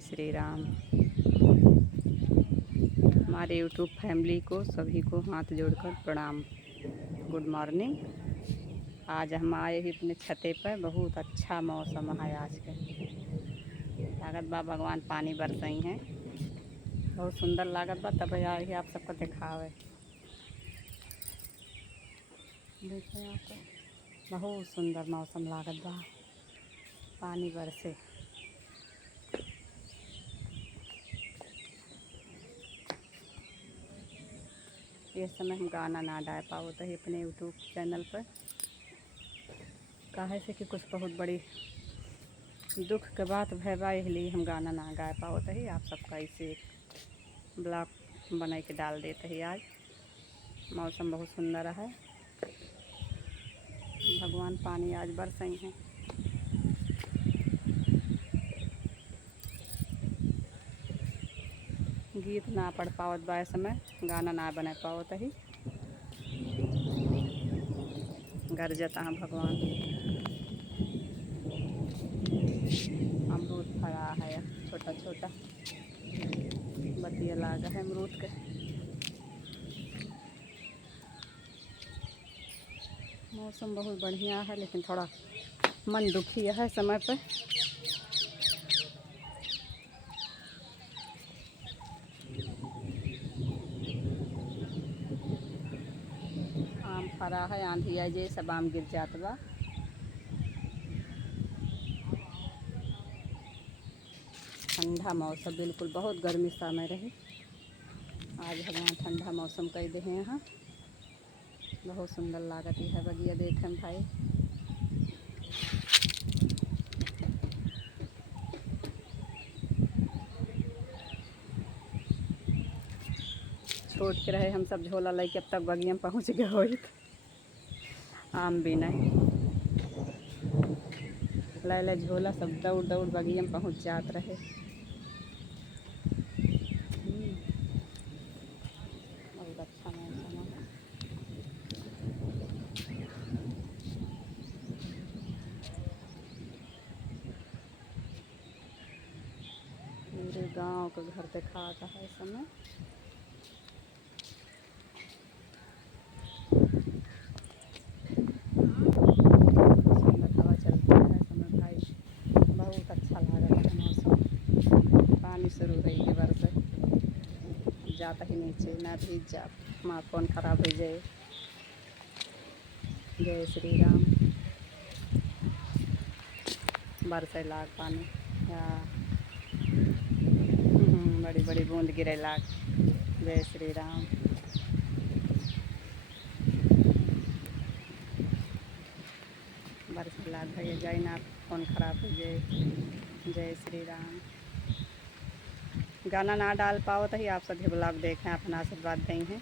श्री राम। हमारे YouTube family को सभी को हाथ जोड़कर प्रणाम। Good morning. आज हम आए ही अपने छते पर। बहुत अच्छा मौसम है आज का। लागत बा भगवान पानी बरसई हैं। बहुत सुंदर लागत बा। तब आए ही आप सबको दिखावे। देखो यहाँ पर बहुत सुंदर मौसम लागत बा। पानी बरसे। इस समय हम गाना ना डाल पाओ तो ही अपने यूट्यूब चैनल पर काहे से कि कुछ बहुत बड़ी दुख के बात भैबा, इसलिए हम गाना ना गा पाओ तो ही आप सबका इसे ब्लॉग बना के डाल देते ही। आज मौसम बहुत सुंदर है। भगवान पानी आज बरसई हैं। गीत ना पढ़ पावत बा समय, गाना ना बना पाओ तो ही गरजता है भगवान। अमरूद फड़ा है छोटा छोटा, बतिया लागा है अमरूद के। मौसम बहुत बढ़िया है, लेकिन थोड़ा मन दुखी है समय पे। आम फरा है, आंधी आ जाए सब आम गिर जात बा। ठंडा मौसम बिल्कुल, बहुत गर्मी समय रहे। आज भगवान ठंडा मौसम कर दे हैं। यहाँ बहुत सुंदर लागत है बगिया देखें भाई। छोड़ के रहे हम सब झोला लेके, अब तक बगिया में पहुँच गए हो। आम भी नहीं ले झोला, सब दौड़ दौड़ बगिया में पहुँच जात रहे। बहुत अच्छा मौसम है। पूरे गांव का घर दिखाता है इस समय। सुंदर हवा चलती है समय भाई। बहुत अच्छा लग रहा है मौसम। पानी शुरू हो गई बरसे, जाता ही नीचे ना भीज जा, हमारा फ़ोन खराब हो जाए। जय श्री राम। बरसे लाग पानी या बड़ी बड़ी बूंद गिरे लाग। जय श्री राम। बरसे लाग भैया जाए ना, फ़ोन खराब हो जाए। जय श्री राम। गाना ना डाल पाओ तो ही आप सभी ब्लॉग देखें, अपना आशीर्वाद दें हैं।